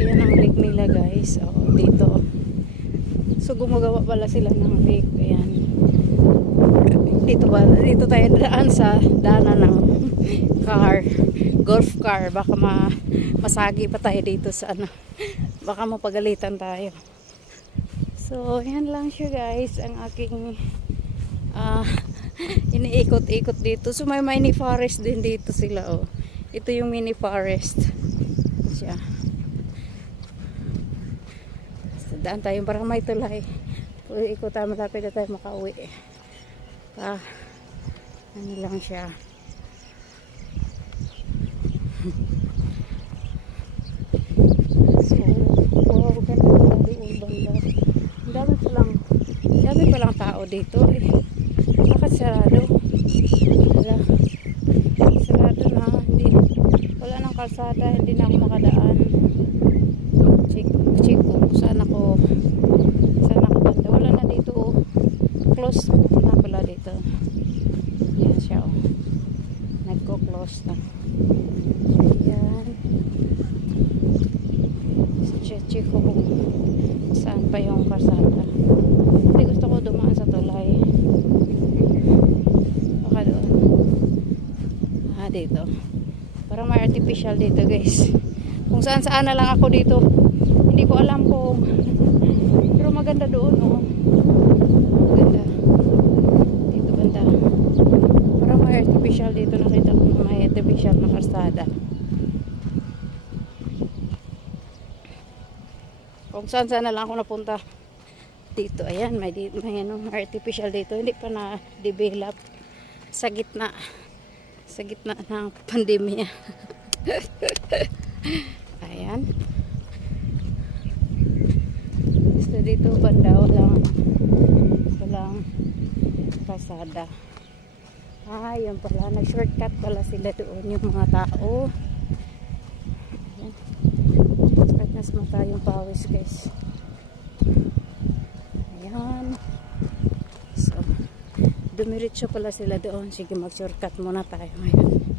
Ayan ang lake nila guys. O, dito. So gumagawa pala sila ng lake. Ayan. Dito ba? Dito tayo daan sa dana ng car. Golf car. Baka ma masagi pa tayo dito sa ano. Baka mapagalitan tayo. So, yan lang siya guys. Ang aking ah iniikot-ikot dito. So, may mini forest din dito sila. Oh. Ito yung mini forest. Siya. Daan tayo parang may tulay. Tayo. Malapit na tayo makauwi. Pa, ano lang siya. So, wow, ganda pala doon banda. Ang dami palang, ang dami palang tao dito eh. Bakit sarado? Wala. Sarado na. Hindi, wala nang kalsada. Hindi na ako makadaan. Check, check ko. Saan ako, saan ako banda. Wala na dito oh. Close na pala dito. Yan siya oh. Nagko-close na. Yan. So, check, check ko kung saan pa yung kalsada. Hindi gusto ko dumaan sa tulay. Baka doon. Ah, dito. Parang may artificial dito, guys. Kung saan saan na lang ako dito. Hindi ko alam kung pero maganda doon, oh. Maganda. Dito banda. Parang may ko may artificial na kalsada. Kung saan saan na lang ako napunta dito. Ayan, may, may ano, artificial dito. Hindi pa na-develop sa gitna sa gitna ng pandemya. Ayan. Gusto dito banda walang walang kasada. Ah, yun pala. Nag-shortcut pala sila doon yung mga tao. Ayan. Witness mo tayong pawis guys. Ayan. So, dumiretso pala sila doon. Sige, mag-shortcut muna tayo ngayon.